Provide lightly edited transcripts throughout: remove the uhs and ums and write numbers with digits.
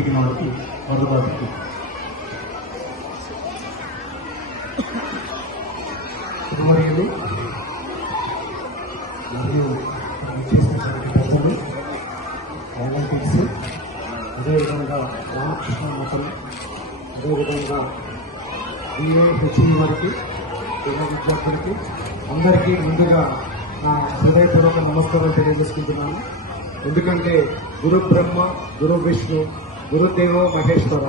ఎక్కిన వారికి వరదబాధకి కుమారీలు మరియు చేసినటువంటి పెద్దలు వాలంటీర్స్, అదేవిధంగా రామకృష్ణ మఠం, అదేవిధంగా BAHE వారికి, విద్యార్థులకి అందరికీ ముందుగా నా హృదయపూర్వక నమస్కారం తెలియజేసుకుంటున్నాను. ఎందుకంటే గురు బ్రహ్మ, గురు విష్ణు, గురుదేవో మహేశ్వర,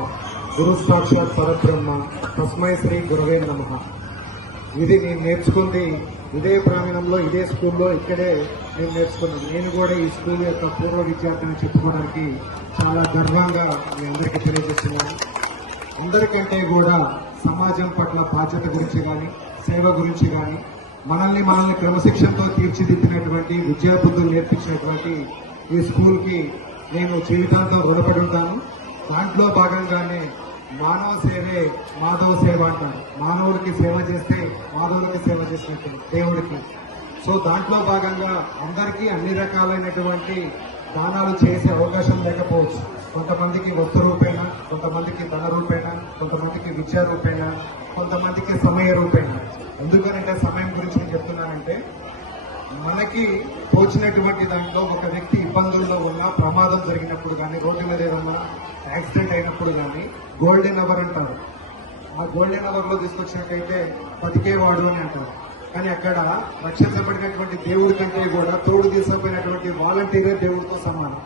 గురు సాక్షాత్ పరబ్రహ్మ, తస్మై శ్రీ గురవే నమః. ఇది నేను నేర్చుకుంది ఇదే ప్రాంగణంలో, ఇదే స్కూల్లో, ఇక్కడే నేను నేర్చుకున్నాను. నేను కూడా ఈ స్కూల్ యొక్క పూర్వ విద్యార్థిని చెప్పుకోవడానికి చాలా గర్వంగా మీ అందరికీ తెలియజేస్తున్నాను. అందరికంటే కూడా సమాజం పట్ల బాధ్యత గురించి కానీ, సేవ గురించి కానీ, మనల్ని క్రమశిక్షణతో తీర్చిదిద్దినటువంటి విద్యాబుద్ధులు నేర్పించినటువంటి ఈ స్కూల్కి నేను జీవితాంతం రుణపడి ఉంటాను. దాంట్లో భాగంగానే మానవ సేవే మాధవ సేవ అంటారు. మానవుడికి సేవ చేస్తే మాధవుడికి సేవ చేసినట్టు దేవుడికి. సో దాంట్లో భాగంగా అందరికీ అన్ని రకాలైనటువంటి దానాలు చేసే అవకాశం లేకపోవచ్చు. కొంతమందికి వస్తు రూపేణ, కొంతమందికి ధన రూపేణ, కొంతమందికి విద్యా రూపేణ, కొంతమందికి సమయ రూపేణ. ఎందుకనంటే సమయం గురించి నేను చెప్తున్నానంటే, మనకి తోచినటువంటి దాంట్లో ఒక వ్యక్తి ఇబ్బందుల్లో ఉన్నా, ప్రమాదం జరిగినప్పుడు కానీ, రోడ్డు మీద ఏదన్నా యాక్సిడెంట్ అయినప్పుడు కానీ గోల్డెన్ అవర్ అంటారు. ఆ గోల్డెన్ అవర్ లో తీసుకొచ్చినట్టయితే బతికేవాడు అని అంటారు. కానీ అక్కడ రక్షించబడినటువంటి దేవుడి కంటే కూడా తోడు తీసుకుపోయినటువంటి వాలంటీరే దేవుడితో సమానం.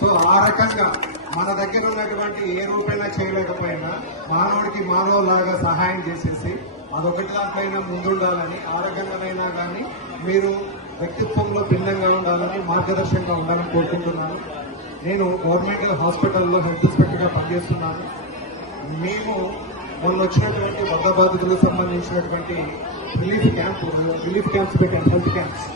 సో ఆ రకంగా మన దగ్గర ఉన్నటువంటి ఏ రూపైనా చేయలేకపోయినా మానవుడికి మానవులాగా సహాయం చేసేసి అదొకటి దాంట్లైనా ముందుండాలని, ఆ రకంగానైనా కానీ మీరు వ్యక్తిత్వంలో భిన్నంగా ఉండాలని, మార్గదర్శకంగా ఉండాలని కోరుకుంటున్నాను. నేను గవర్నమెంట్ హాస్పిటల్లో హెల్త్ ఇన్స్పెక్టర్గా పనిచేస్తున్నాను. మేము మొన్న వచ్చినటువంటి వరద బాధితులకు సంబంధించినటువంటి రిలీఫ్ క్యాంప్స్ పెట్టాను, హెల్త్ క్యాంప్స్.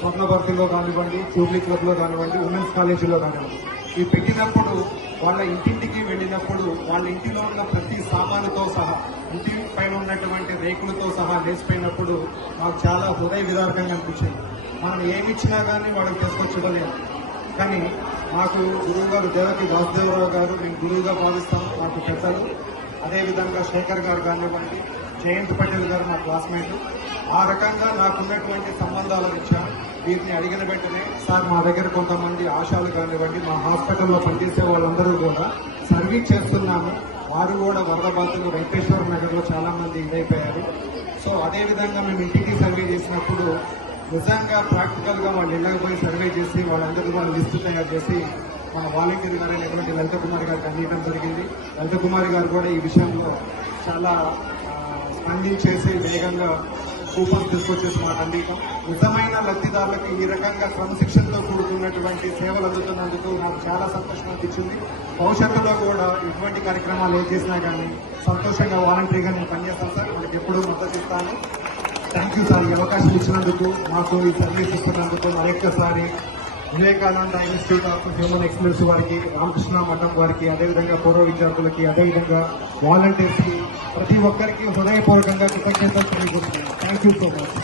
స్వర్ణభర్తిలో కానివ్వండి, జూబ్లీ క్లబ్లో కానివ్వండి, ఉమెన్స్ కాలేజీలో కానివ్వండి. ఇవి పెట్టినప్పుడు వాళ్ళ ఇంటింటికి వెళ్ళినప్పుడు వాళ్ళ ఇంటిలో ఉన్న ప్రతి సామానుతో సహా, ఇంటి పైన ఉన్నటువంటి రేకులతో సహా లేచిపోయినప్పుడు మాకు చాలా హృదయ విదారకంగా అనిపించింది. మనం ఏమిచ్చినా కానీ వాళ్ళకి తీసుకొచ్చడలేదు. కానీ మాకు గురువు గారు దేవకి వాసుదేవరావు గారు మేము గురువుగా భావిస్తాం, మాకు పెద్దలు. అదేవిధంగా శేఖర్ గారు కానివ్వండి, జయంత్ పటేల్ గారు మా క్లాస్మేట్. ఆ రకంగా నాకున్నటువంటి సంబంధాల రీత్యా వీరిని అడిగిన వెంటనే, సార్ మా దగ్గర కొంతమంది ఆశాలు కానివ్వండి, మా హాస్పిటల్లో పనిచేసే వాళ్ళందరూ కూడా సర్వీస్ చేస్తున్నాము. వారు కూడా వరద బాధితులు వెంకటేశ్వర నగర్లో చాలా మంది ఇదైపోయారు. సో అదేవిధంగా మేము ఇంటికి సర్వే చేసినప్పుడు నిజంగా ప్రాక్టికల్ గా వాళ్ళు ఇళ్ళకి పోయి సర్వే చేసి వాళ్ళందరూ కూడా లిస్టు తయారు చేసి మన వాలంటీర్ గారు అయినటువంటి లలిత కుమారి గారికి అందించడం జరిగింది. లలిత కుమారి గారు కూడా ఈ విషయంలో చాలా స్పందించేసి వేగంగా కూపన్స్ తీసుకొచ్చేసి మాకు అందించాం. నిజమైన లబ్ధిదారులకు ఈ రకంగా క్రమశిక్షణతో కూడుకున్నటువంటి సేవలు అందుతున్నందుకు నాకు చాలా సంతోషం అనిపించింది. భవిష్యత్తులో కూడా ఇటువంటి కార్యక్రమాలు ఏం చేసినా కానీ సంతోషంగా వాలంటరీగా నేను పనిచేస్తాను సార్. వాళ్ళకి ఎప్పుడూ మద్దతు ఇస్తాను. థ్యాంక్ యూ సార్, ఈ అవకాశం ఇచ్చినందుకు, మాకు ఈ సర్వీస్ ఇస్తున్నందుకు. మరొక్కసారి Vivekananda institute of human excellence వారికి, రామకృష్ణ మఠం వారికి, అదేవిధంగా పూర్వ విద్యార్థులకి, అదేవిధంగా వాలంటీర్స్ కి, ప్రతి ఒక్కరికి హృదయపూర్వకంగా కృతజ్ఞతలు తెలియజేస్తున్నాను. Thank you so much.